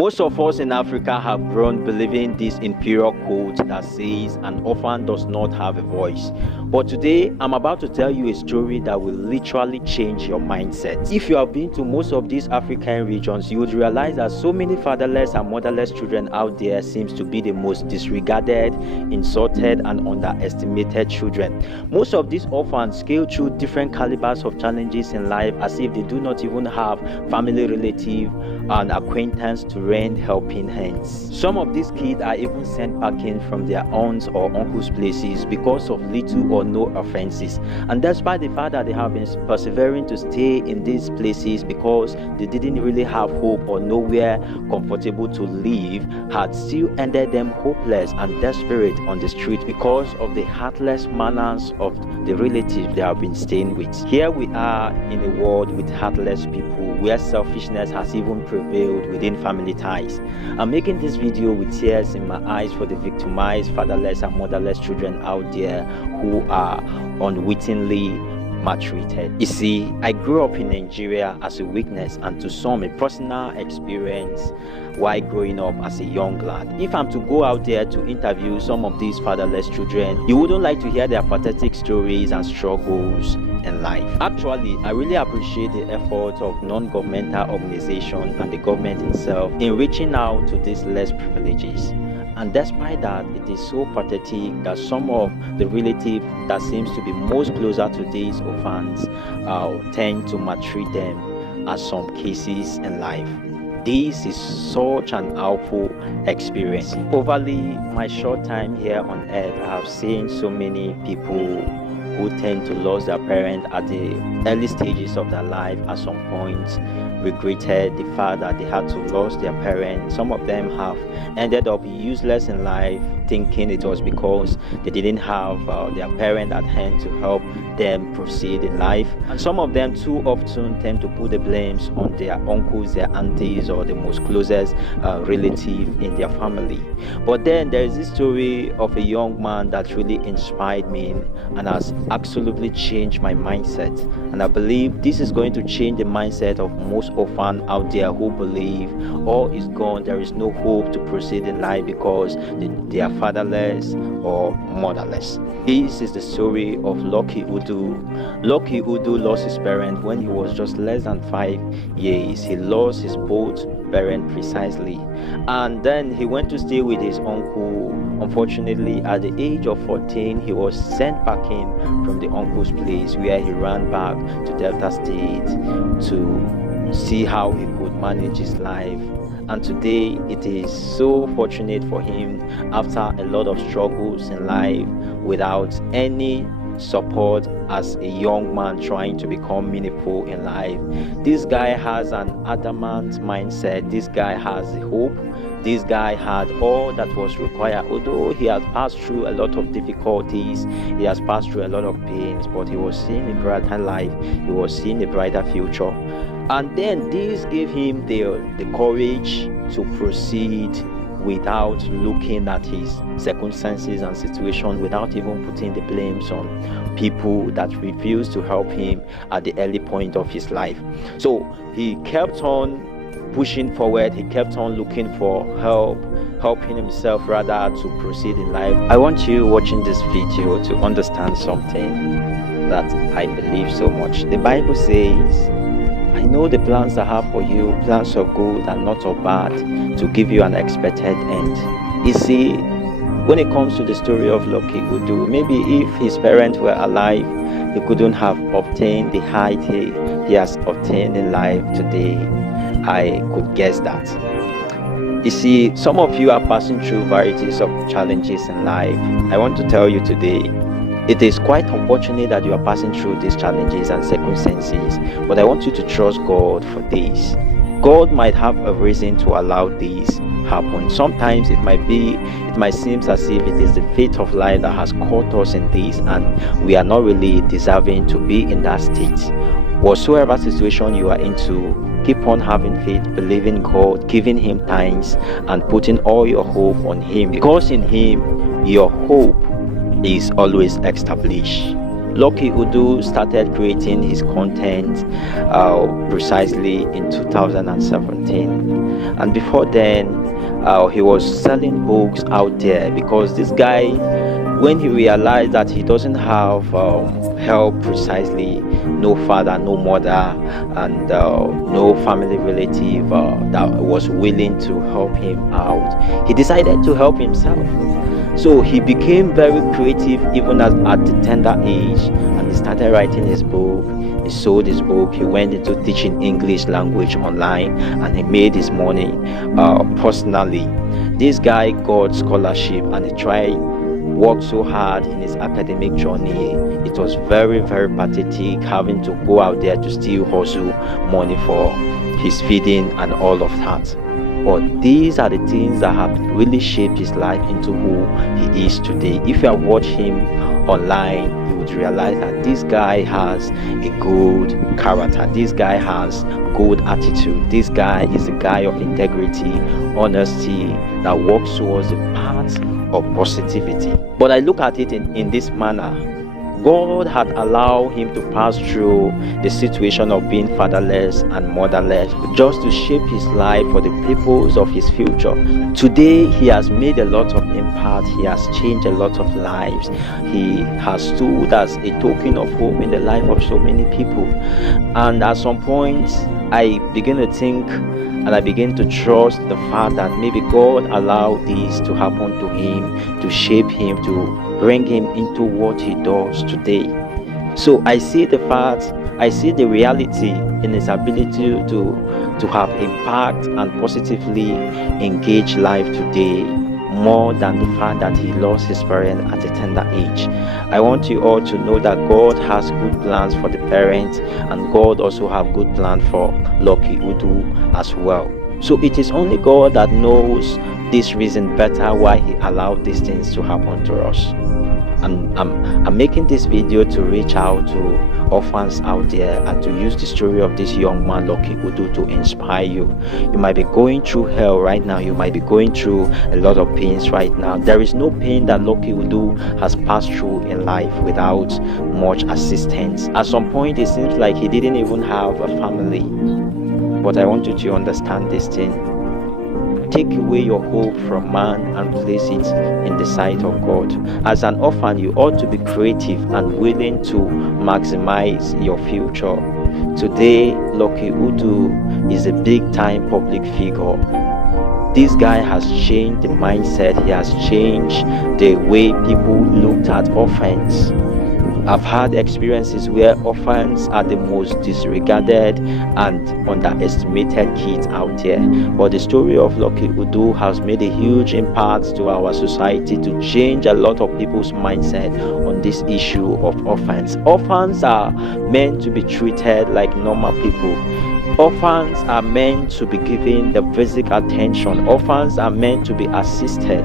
Most of us in Africa have grown believing this imperial quote that says an orphan does not have a voice. But today, I'm about to tell you a story that will literally change your mindset. If you have been to most of these African regions, you would realize that so many fatherless and motherless children out there seems to be the most disregarded, insulted, and underestimated children. Most of these orphans scale through different calibers of challenges in life as if they do not even have family, relative, and acquaintance to lend helping hands. Some of these kids are even sent packing from their aunts or uncles' places because of little or no offenses. And despite the fact that they have been persevering to stay in these places because they didn't really have hope or nowhere comfortable to live, had still ended them hopeless and desperate on the street because of the heartless manners of the relatives they have been staying with. Here we are in a world with heartless people where selfishness has even prevailed within family ties. I'm making this video with tears in my eyes for the victimized fatherless and motherless children out there who are unwittingly maltreated. You see, I grew up in Nigeria as a witness and to some a personal experience while growing up as a young lad. If I'm to go out there to interview some of these fatherless children, you wouldn't like to hear their pathetic stories and struggles in life. Actually, I really appreciate the effort of non-governmental organizations and the government itself in reaching out to these less privileges. And despite that, it is so pathetic that some of the relatives that seems to be most closer to these orphans tend to maltreat them at some cases in life. This is such an awful experience. Overly my short time here on earth, I have seen so many people who tend to lose their parents at the early stages of their life, at some point regretted the fact that they had to lose their parents. Some of them have ended up useless in life, thinking it was because they didn't have their parent at hand to help them proceed in life. And some of them too often tend to put the blames on their uncles, their aunties, or the most closest relative in their family. But then there is this story of a young man that really inspired me and has absolutely changed my mindset. And I believe this is going to change the mindset of most orphans out there who believe all is gone, there is no hope to proceed in life because they are fatherless or motherless. This is the story of Lucky Udu. Lucky Udu lost his parent when he was just less than 5 years. He lost his both parent precisely, and then he went to stay with his uncle. Unfortunately, at the age of 14, he was sent packing from the uncle's place, where he ran back to Delta State to see how he could manage his life. And today it is so fortunate for him, after a lot of struggles in life without any support as a young man trying to become meaningful in life. This guy has an adamant mindset. This guy has hope. This guy had all that was required. Although he has passed through a lot of difficulties, he has passed through a lot of pains, but he was seeing a brighter life. He was seeing a brighter future. And then this gave him the courage to proceed without looking at his circumstances and situation, without even putting the blames on people that refused to help him at the early point of his life. So he kept on pushing forward. He kept on looking for help, helping himself rather to proceed in life. I want you watching this video to understand something that I believe so much. The Bible says, I know the plans I have for you, plans of good and not of bad, to give you an expected end. You see, when it comes to the story of Lucky Udu, maybe if his parents were alive, he couldn't have obtained the height he has obtained in life today. I could guess that. You see, some of you are passing through varieties of challenges in life. I want to tell you today, it is quite unfortunate that you are passing through these challenges and circumstances, but I want you to trust God for this. God might have a reason to allow this happen. Sometimes it might seem as if it is the fate of life that has caught us in this, and we are not really deserving to be in that state. Whatsoever situation you are into, keep on having faith, believing God, giving Him thanks, and putting all your hope on Him, because in Him your hope is always established. Lucky Udu started creating his content precisely in 2017. And before then, he was selling books out there, because this guy, when he realized that he doesn't have help precisely, no father, no mother, and no family relative that was willing to help him out, he decided to help himself. So he became very creative even at the tender age, and he started writing his book. He sold his book. He went into teaching English language online, and he made his money personally. This guy got scholarship, and he worked so hard in his academic journey. It was very, very pathetic having to go out there to still hustle money for his feeding and all of that. But these are the things that have really shaped his life into who he is today. If you have watched him online, you would realize that this guy has a good character. This guy has good attitude. This guy is a guy of integrity, honesty, that works towards the path of positivity. But I look at it in this manner. God had allowed him to pass through the situation of being fatherless and motherless just to shape his life for the purpose of his future. Today, he has made a lot of impact. He has changed a lot of lives. He has stood as a token of hope in the life of so many people. And at some point, I begin to think and I begin to trust the fact that maybe God allowed this to happen to him, to shape him, to bring him into what he does today. So I see the fact, I see the reality in his ability to have impact and positively engage life today, more than the fact that he lost his parent at a tender age. I want you all to know that God has good plans for the parents, and God also have good plan for Lucky Udu as well. So it is only God that knows this reason better why he allowed these things to happen to us. I'm making this video to reach out to orphans out there and to use the story of this young man Lucky Udu to inspire you. You might be going through hell right now. You might be going through a lot of pains right now. There is no pain that Lucky Udu has passed through in life without much assistance. At some point, it seems like he didn't even have a family. But I want you to understand this thing. Take away your hope from man and place it in the sight of God. As an orphan, you ought to be creative and willing to maximize your future. Today, Lucky Udu is a big-time public figure. This guy has changed the mindset. He has changed the way people looked at orphans. I've had experiences where orphans are the most disregarded and underestimated kids out there. But the story of Lucky Udu has made a huge impact to our society to change a lot of people's mindset on this issue of orphans. Orphans are meant to be treated like normal people. Orphans are meant to be given the basic attention. Orphans are meant to be assisted.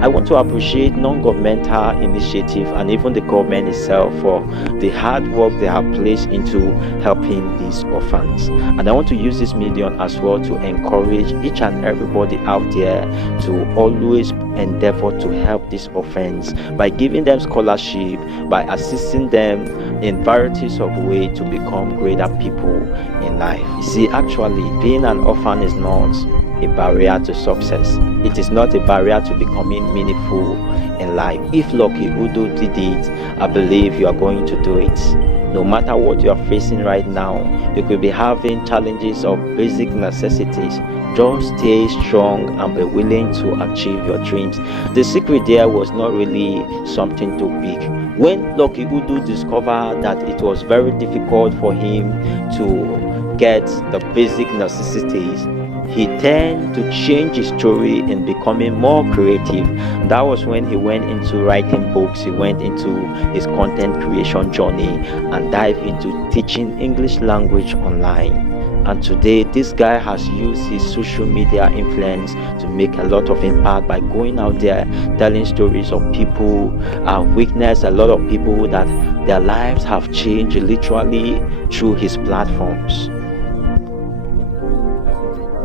I want to appreciate non-governmental initiative and even the government itself for the hard work they have placed into helping these orphans. And I want to use this medium as well to encourage each and everybody out there to always endeavor to help these orphans by giving them scholarship, by assisting them in varieties of ways to become greater people in life. You see, actually, being an orphan is not a barrier to success. It is not a barrier to becoming meaningful in life. If Lucky Udu did it, I believe you are going to do it. No matter what you are facing right now, you could be having challenges of basic necessities. Just stay strong and be willing to achieve your dreams. The secret there was not really something too big. When Lucky Udu discovered that it was very difficult for him to get the basic necessities, he tended to change his story in becoming more creative. And that was when he went into writing books. He went into his content creation journey and dived into teaching English language online. And today, this guy has used his social media influence to make a lot of impact by going out there, telling stories of people. I've witnessed a lot of people that their lives have changed literally through his platforms.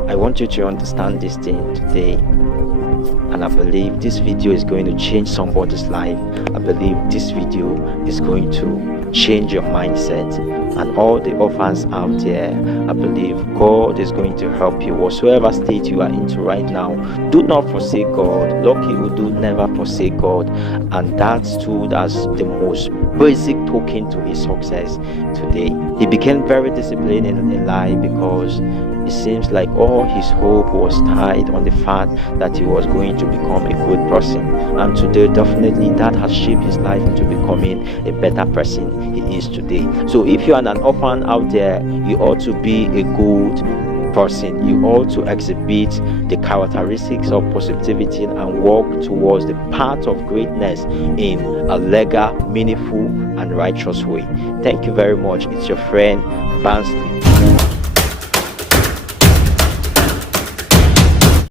I want you to understand this thing today. And I believe this video is going to change somebody's life. I believe this video is going to change your mindset. And all the orphans out there, I believe God is going to help you. Whatsoever state you are into right now, do not forsake God. Lucky Udu never forsake God. And that stood as the most basic token to his success today. He became very disciplined in life because it seems like all his hope was tied on the fact that he was going to become a good person. And today, definitely, that has shaped his life into becoming a better person he is today. So if you are an orphan out there, you ought to be a good person. You ought to exhibit the characteristics of positivity and walk towards the path of greatness in a legal, meaningful, and righteous way. Thank you very much. It's your friend, Bansley.